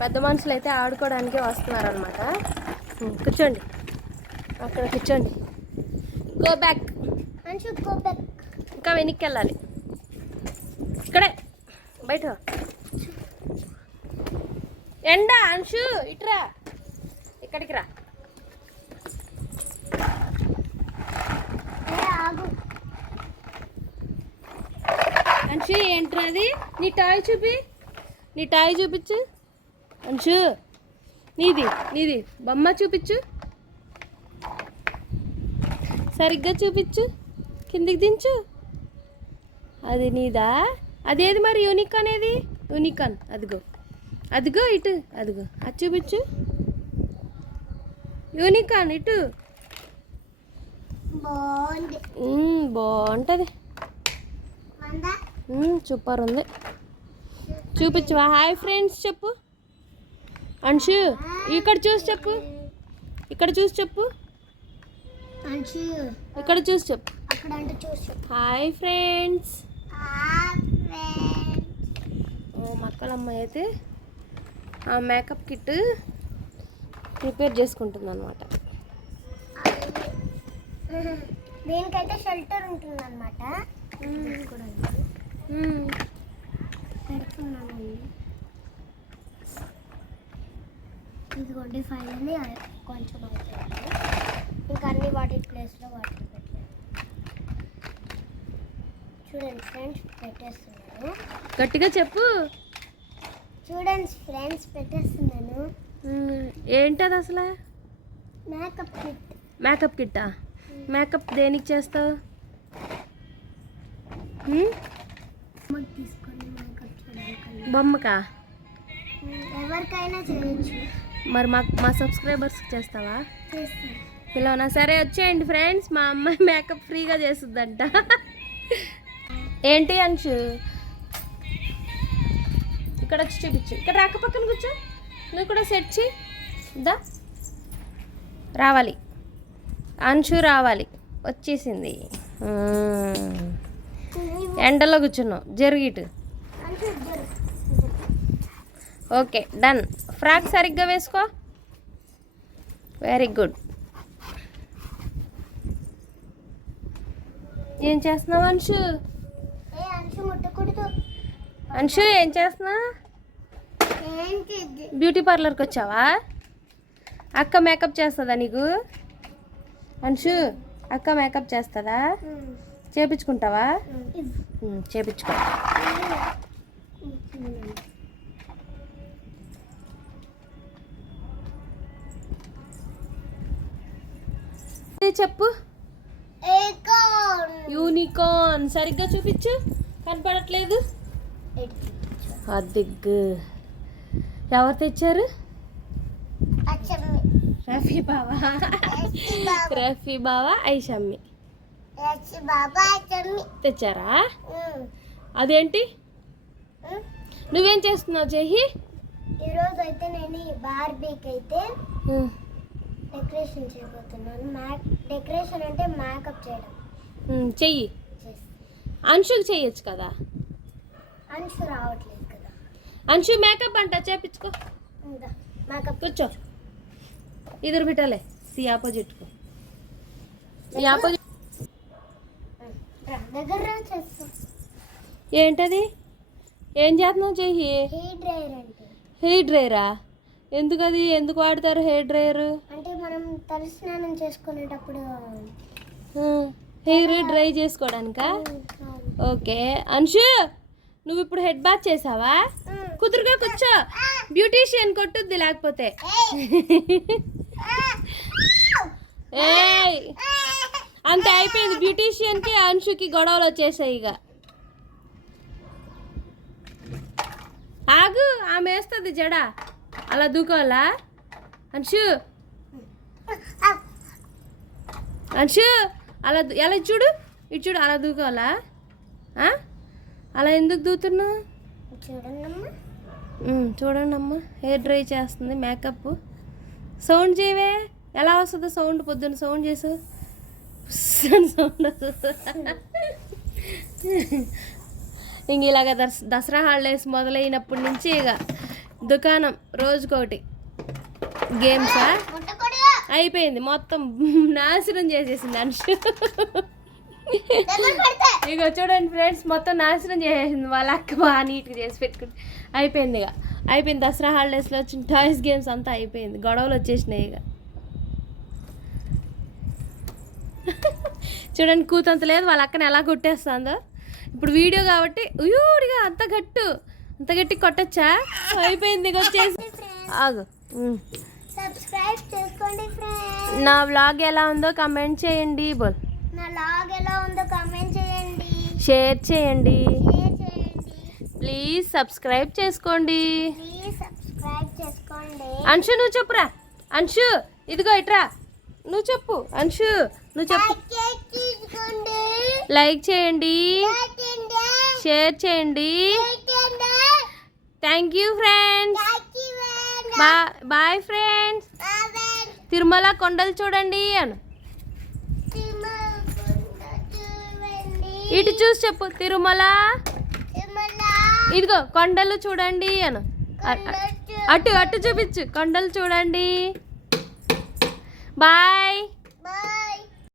పెద్ద మనుషులు అయితే ఆడుకోవడానికి వస్తున్నారనమాట. కూర్చోండి, అక్కడ కూర్చోండి. Go back, go back. ఇంకా వెనక్కి వెళ్ళాలి. ఇక్కడే బయట ఎండ. అంశు ఇటురా, ఇక్కడికి రా. అంశు ఏంట్రా అది? నీ టాయ్ చూపి, నీ టాయ్ చూపించు. అంశు నీది నీది బొమ్మ చూపించు, సరిగ్గా చూపించు, కిందికి దించు. అది నీదా? అదేది మరి యూనికాన్? ఏది యూనికాన్? అదిగో అదిగో ఇటు, అదిగో అది చూపించు. యూనికాన్ ఇటు. బాగుంటుంది, సూపర్ ఉంది. చూపించవా? హాయ్ ఫ్రెండ్స్ చెప్పు. అంశు ఇక్కడ చూసి చెప్పు, ఇక్కడ చూసి చెప్పు, ఇక్కడ చూసి చెప్పు. Hi friends. మక్కలమ్మాయి అయితే ఆ మేకప్ కిట్ ప్రిపేర్ చేసుకుంటుంది అనమాట. దీనికైతే షెల్టర్ ఉంటుంది అనమాట. పెడుతున్నానండి. ఇదిగోండి ఫైనల్లీ కొంచెం అవుతుంది. ఇంకా అన్ని వాటి ప్లేస్లో వాటర్ పెట్టాను. చూడండి ఫ్రెండ్స్, పెట్టేస్తున్నాను. గట్టిగా చెప్పు. చూడండి ఫ్రెండ్స్, పెట్టేస్తున్నాను. ఏంటది అసలు? Makeup kit. మేకప్ కిట్టా? మేకప్ దేనికి చేస్తావు? తీసుకొని మేకప్ చేయడానికి. బొమ్మకా? ఎవరికైనా చేయొచ్చు. మరి మా సబ్స్క్రైబర్స్కి చేస్తావా? చేస్తాను. పిలవనా? సరే వచ్చేయండి ఫ్రెండ్స్, మా అమ్మాయి మేకప్ ఫ్రీగా చేస్తుందంట. ఏంటి అంశు? ఇక్కడ వచ్చి చూపించు. ఇక్కడ రాక పక్కన కూర్చో. నువ్వు కూడా సెట్ చేయి. దా, రావాలి అంశు, రావాలి. వచ్చేసింది. ఎండలో కూర్చున్నావు, జరిగిటు. Okay done. ఫ్రాక్ సరిగ్గా వేసుకో. Very good. ఏం చేస్తున్నావు అంశు? అంశు ఏం చేస్తున్నావు? బ్యూటీ పార్లర్కి వచ్చావా? అక్క మేకప్ చేస్తుందా నీకు? అంశు అక్క మేకప్ చేస్తుందా? చేపించుకుంటావా? చేపించుకో. చెప్పు. యూనికార్న్ సరిగ్గా చూపించు, కనపడట్లేదు. అదిగ్గు. ఎవరు తెచ్చారు? రఫీ బావా, రఫీ బావా, ఐషమ్మి తెచ్చారా? అదేంటి, నువ్వేం చేస్తున్నావు చెయ్యి? ఈరోజు అయితే నేను బార్బీకి అయితే డెకరేషన్ చేయబోతున్నాను. డెకరేషన్ అంటే మేకప్ చేయడం. చెయ్యి. అంశుకి చెయ్యొచ్చు కదా. అంశు రావట్లేదు కదా. అంశు మేకప్ అంట, చేపించుకో. మేకప్ కూర్చో. ఇద్దరు బిట్టాలే. సి ఆపోజిట్ కు. ఈ ఆపోజిట్ దగ్గర చేస్తా. ఏంటది? ఏం చేస్తున్నావు చెయ్యి? హెయిర్ డ్రైయర్ అంటే. హెయిర్ డ్రైయరా? ఎందుకు అది? ఎందుకు వాడతారు హెయిర్ డ్రైయర్? అంటే మనం తలస్నానం చేసుకునేటప్పుడు హెయిర్ డ్రై చేసుకోవడానికా? ఓకే. అంశు నువ్వు ఇప్పుడు హెడ్ బాత్ చేసావా? కుదురుగా కూర్చో, బ్యూటీషియన్ కొట్టుద్ది లేకపోతే. ఏయ్ అంతే అయిపోయింది. బ్యూటీషియన్కి అంశుకి గొడవలు వచ్చేసాయి. ఇక ఆగు, ఆమె వేస్తుంది జడ. అలా దూకోవాలా అంశు? అంశు అలా ఎలా చూడు, ఇటు చూడు, అలా దూకోవాలా? అలా ఎందుకు దూతున్నావు? చూడండి అమ్మ, హెయిర్ డ్రై చేస్తుంది, మేకప్. సౌండ్ చేయవే. ఎలా వస్తుందో సౌండ్? పొద్దున్న సౌండ్ చేసు, సౌండ్ వస్తుంది. ఇంక ఇలాగ దసరా హాలిడేస్ మొదలైనప్పటి నుంచి ఇక దుకాణం రోజుకోటి. గేమ్సా? అయిపోయింది మొత్తం నాశనం చేసేసింది అనుష. ఇక చూడండి ఫ్రెండ్స్, మొత్తం నాశనం చేసేసింది. వాళ్ళ అక్క బాగా నీట్గా చేసి పెట్టుకుంది. అయిపోయింది ఇక అయిపోయింది. దసరా హాలిడేస్లో వచ్చిన టాయ్స్ గేమ్స్ అంతా అయిపోయింది. గొడవలు వచ్చేసినాయి ఇక. చూడండి కూతంత లేదు, వాళ్ళ అక్కని ఎలా కొట్టేస్తుందో. ఇప్పుడు వీడియో కాబట్టి ఉయ్యూడిగా అంత గట్టి కొట్టచ్చా? అయిపోయింది ఇక వచ్చేసి. ఆగు. సబ్స్క్రైబ్ చేసుకోండి ఫ్రెండ్స్. నా వ్లాగ్ ఎలా ఉందో కమెంట్ చేయండి. బోల్. నా లాగ్ ఎలా ఉందో కామెంట్ చేయండి, షేర్ చేయండి. షేర్ చేయండి. ప్లీజ్ సబ్స్క్రైబ్ చేసుకోండి. ప్లీజ్ సబ్స్క్రైబ్ చేసుకోండి. అంశు నువ్వు చెప్పురా. అంశు ఇదిగో ఇట్రా, నువ్వు చెప్పు. అంశు నువ్వు చెప్పు. చేసుకోండి. లైక్ చేయండి, షేర్ చేయండి. Thank you friends. Bye friends. Tirumala కొండలు చూడండి అను. ఇటు చూసి చెప్పు. తిరుమల ఇదిగో కొండలు చూడండి అను. అటు చూపించు. కొండలు చూడండి. బాయ్.